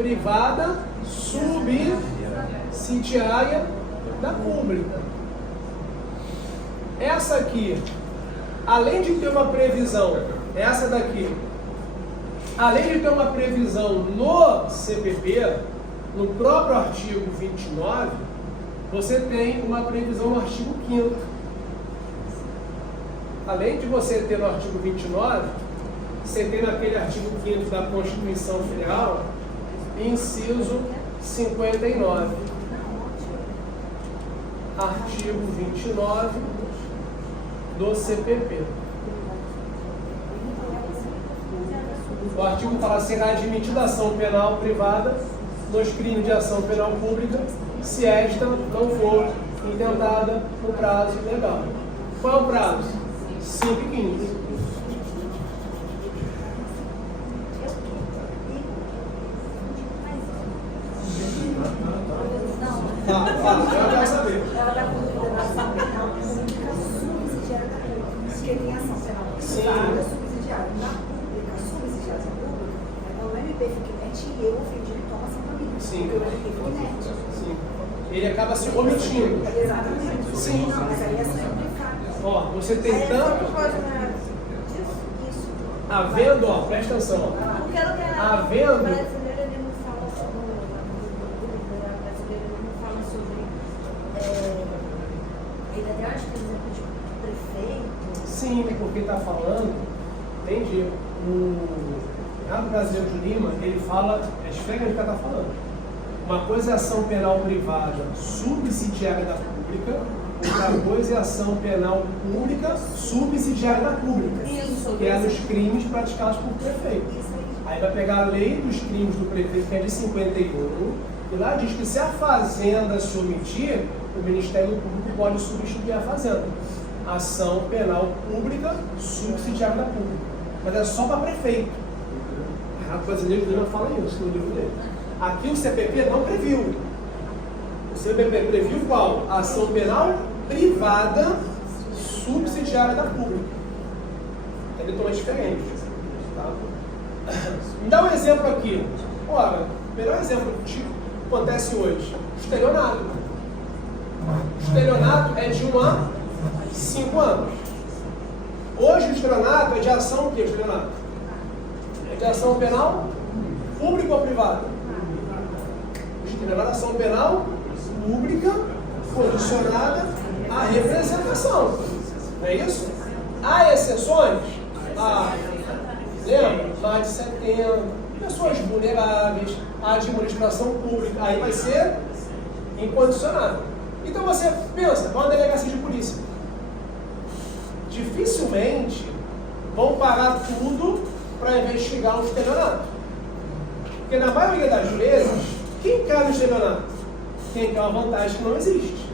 privada subsidiária da pública. Essa aqui, além de ter uma previsão, essa daqui, além de ter uma previsão no CPP, no próprio artigo 29, você tem uma previsão no artigo 5º. Além de você ter no artigo 29, você tem naquele artigo 5º da Constituição Federal, inciso 59. Artigo 29 do CPP. O artigo fala: será admitida ação penal privada nos crimes de ação penal pública, se esta não for intentada no prazo legal. Qual é o prazo? 5h15. Eu quero saber. Ela dá consideração penal pública subsidiária da pública. Porque tem ação penal privada subsidiária da pública, subsidiária da pública, é quando o MP fica inerte e eu ofendi e toma ação família. Sim. Porque o MP fica inerte. Sim. Ele acaba se omitindo. Exatamente. Sim. Não, mas aí é simplificado. Ó, você tem Aí tanto. Isso. Havendo, ó, presta atenção. Porque eu não quero. Havendo. O brasileiro ele não fala sobre. O brasileiro ele não fala sobre. Ele até acha que, por exemplo, de prefeito. Sim, porque está falando, entendi. O Renato Brasileiro de Lima, ele fala, é diferente do que está falando. Uma coisa é ação penal privada subsidiária da pública, outra coisa é ação penal pública subsidiária da pública, Isso. que é nos crimes praticados por prefeito. Aí vai pegar a lei dos crimes do prefeito, que é de 51, e lá diz que se a fazenda se omitir, o Ministério Público pode substituir a fazenda. Ação penal pública subsidiária da pública. Mas é só para prefeito. O Renato Brasileiro de Lima fala isso no livro dele. Aqui o CPP não previu. O CPP previu qual? A ação penal privada subsidiária da pública. É totalmente diferente. Tá? Me dá um exemplo aqui. Ora, o melhor exemplo que acontece hoje: estelionato. Estelionato é de 1 a 5 anos. Hoje o estelionato é de ação o quê? Estelionato? É de ação penal pública ou privada? Estelionato é ação penal pública condicionada à representação. Não é isso? Há exceções? Lembra? Mais de 70, pessoas vulneráveis, a administração pública, aí vai ser incondicionado. Então você pensa, vai uma delegacia de polícia. Dificilmente vão parar tudo para investigar o estelionato. Porque na maioria das vezes, quem quer o estelionato? Quem quer uma vantagem que não existe.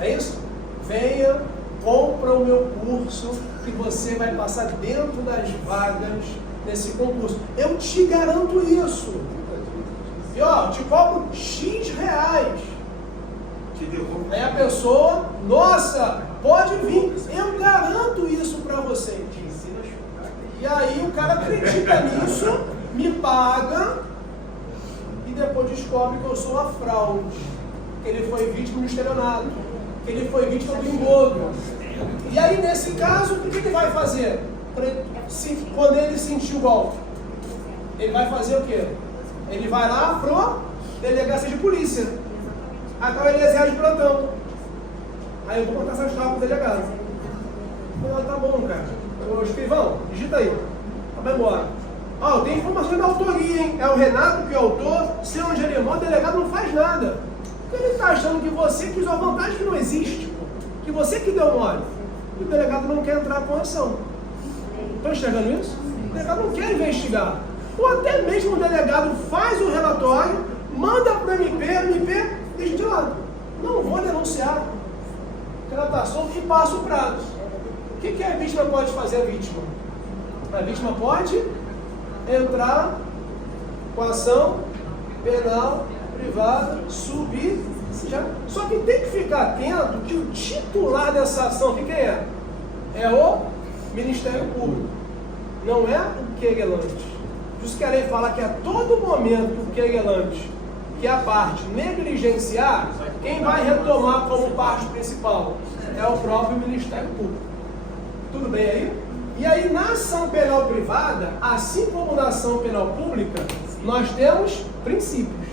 É isso? Venha, compra o meu curso, que você vai passar dentro das vagas desse concurso. Eu te garanto isso. E ó, te cobro X reais. Aí a pessoa, nossa, pode vir, eu garanto isso para você. E aí o cara acredita nisso, me paga e depois descobre que eu sou uma fraude, que ele foi vítima do estelionato, que ele foi vítima do engodo. E aí nesse caso, o que ele vai fazer? Quando ele sentir o golpe, ele vai fazer o quê? Ele vai lá pro delegacia de polícia. Agora ele exerce de plantão. Aí eu vou botar essa história pro delegado. Tá bom, cara. Ô, escrivão, digita aí. Vai embora. Ó, tem informações da autoria, hein? É o Renato que é o autor. Se é um Jeremão, o delegado não faz nada. Porque ele tá achando que você quis uma vantagem que não existe, pô. Que você que deu mole. E o delegado não quer entrar com ação. Estão enxergando isso? O delegado não quer investigar. Ou até mesmo o delegado faz o relatório, manda para o MP, o MP deixa de lado. Não vou denunciar. O cara está solto e passa o prazo. O que a vítima pode fazer, a vítima? A vítima pode entrar com ação penal privada subsidiária. Só que tem que ficar atento que o titular dessa ação, quem é? É o Ministério Público. Não é o querelante. Por isso que a lei fala que a todo momento o querelante, que a parte negligenciar, quem vai retomar como parte principal é o próprio Ministério Público. Tudo bem aí? E aí, na ação penal privada, assim como na ação penal pública, nós temos princípios.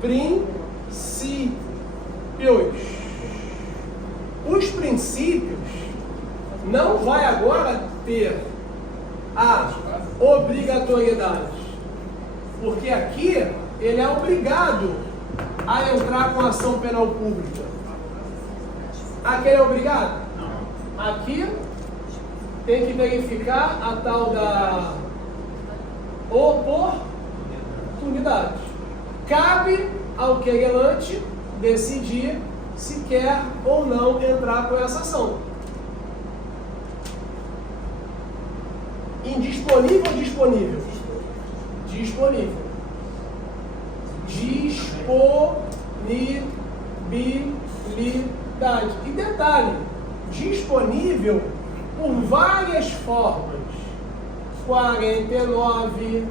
Princípios. Os princípios não vai agora ter a obrigatoriedade, porque aqui ele é obrigado a entrar com a ação penal pública. Aqui ele é obrigado? Não. Aqui tem que verificar a tal da oportunidade. Cabe ao querelante decidir se quer ou não entrar com essa ação. Indisponível ou disponível? Disponível. Disponibilidade. E detalhe, disponível por várias formas. 49,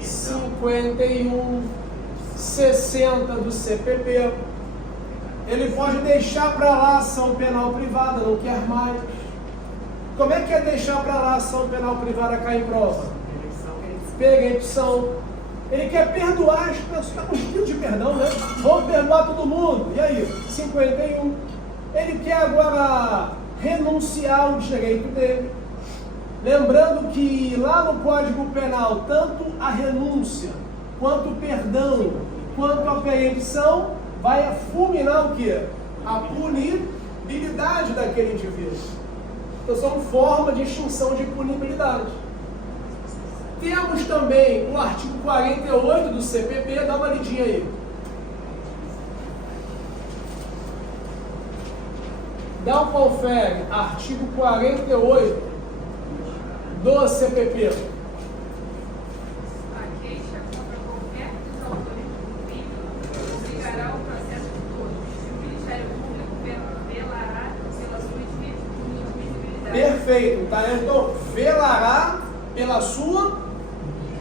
51, 60 do CPP. Ele pode deixar para lá a ação penal privada, não quer mais. Como é que é deixar para lá a ação penal privada cair em prova? Perempção. Ele quer perdoar as pessoas, está com espírito de perdão, né? Vamos perdoar todo mundo. E aí? 51. Ele quer agora renunciar ao direito dele. Lembrando que lá no Código Penal, tanto a renúncia, quanto o perdão, quanto a perempção, vai fulminar o quê? A punibilidade daquele indivíduo. Então são formas de extinção de punibilidade. Temos também o artigo 48 do CPP, dá uma lidinha aí. Dá um confere, artigo 48 do CPP. A queixa contra qualquer dos autores do crime obrigará o processo todo. O Ministério Público velará pela sua indivisibilidade. Perfeito, tá? Então, velará pela sua,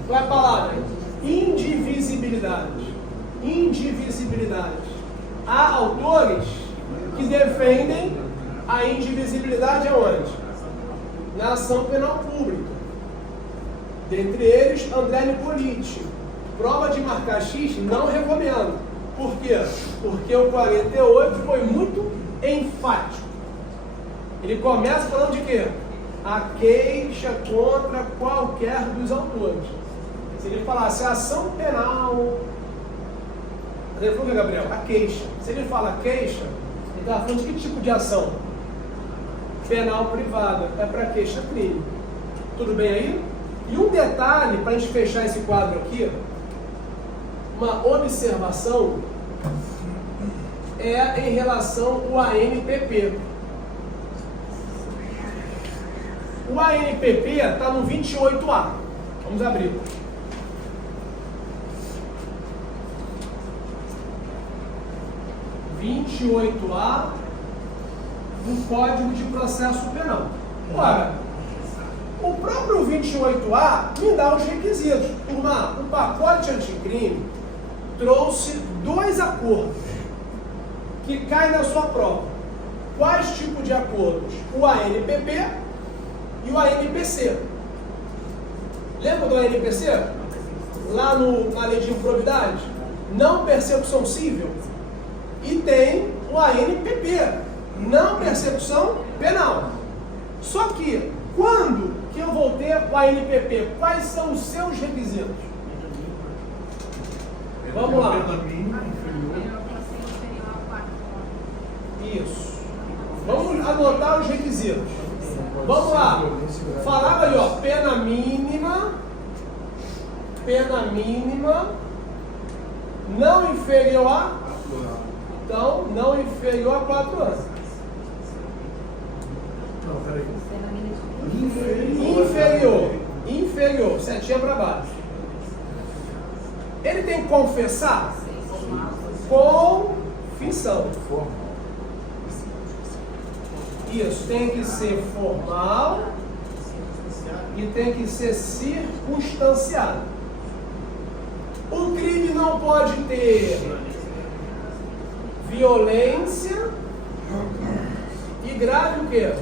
qual é a palavra? Indivisibilidade. Indivisibilidade. Há autores que defendem a indivisibilidade aonde? Na ação penal pública. Dentre eles, André Nicoliti. Prova de marcar X, não recomendo. Por quê? Porque o 48 foi muito enfático. Ele começa falando de quê? A queixa contra qualquer dos autores. Se ele falasse ação penal, ele falou, Gabriel, a queixa. Se ele fala queixa, ele está falando de que tipo de ação? Penal privada. É para queixa crime. Tudo bem aí? E um detalhe, para a gente fechar esse quadro aqui, uma observação é em relação ao ANPP. O ANPP está no 28A. Vamos abrir. A do Código de Processo Penal. Ora, o próprio 28A me dá os requisitos. Turma, o pacote anticrime trouxe 2 acordos que caem na sua prova. Quais tipos de acordos? O ANPP e o ANPC. Lembra do ANPC? Lá na lei de improbidade? Não persecução civil. E tem o ANPP, não persecução penal. Só que, quando que eu vou ter o ANPP? Quais são os seus requisitos? Vamos lá. Isso. Vamos anotar os requisitos. Vamos lá. Falava ali, ó, pena mínima, não inferior a... Então, não inferior a 4 anos. Não, peraí. Inferior, setinha para baixo. Ele tem que confessar? Confissão. Isso, tem que ser formal e tem que ser circunstanciado. O crime não pode ter violência e grave o quê?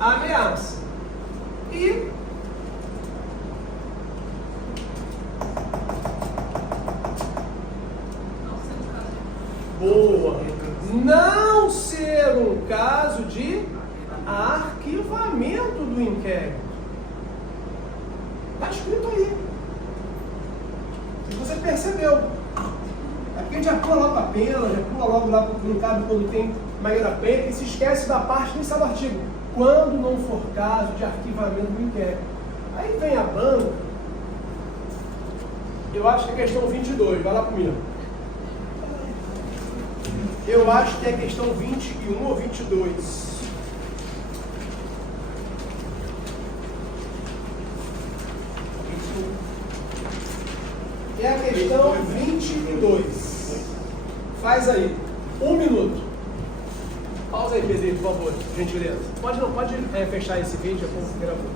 Ameaça. E boa. Não ser um caso de arquivamento do inquérito. Está escrito aí. Se você percebeu. É porque a gente já pula logo a pena, já pula logo lá no caso quando tem maioria pena e se esquece da parte inicial do artigo. Quando não for caso de arquivamento do inquérito. Aí vem a banca. Eu acho que é a questão 22, vai lá comigo. Eu acho que é a questão 21 ou 22. É a questão 22. Faz aí. 1 minuto. Pausa aí, Pedrinho, por favor, gentileza. Pode fechar esse vídeo, é como gravou.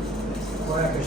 Qual é a questão?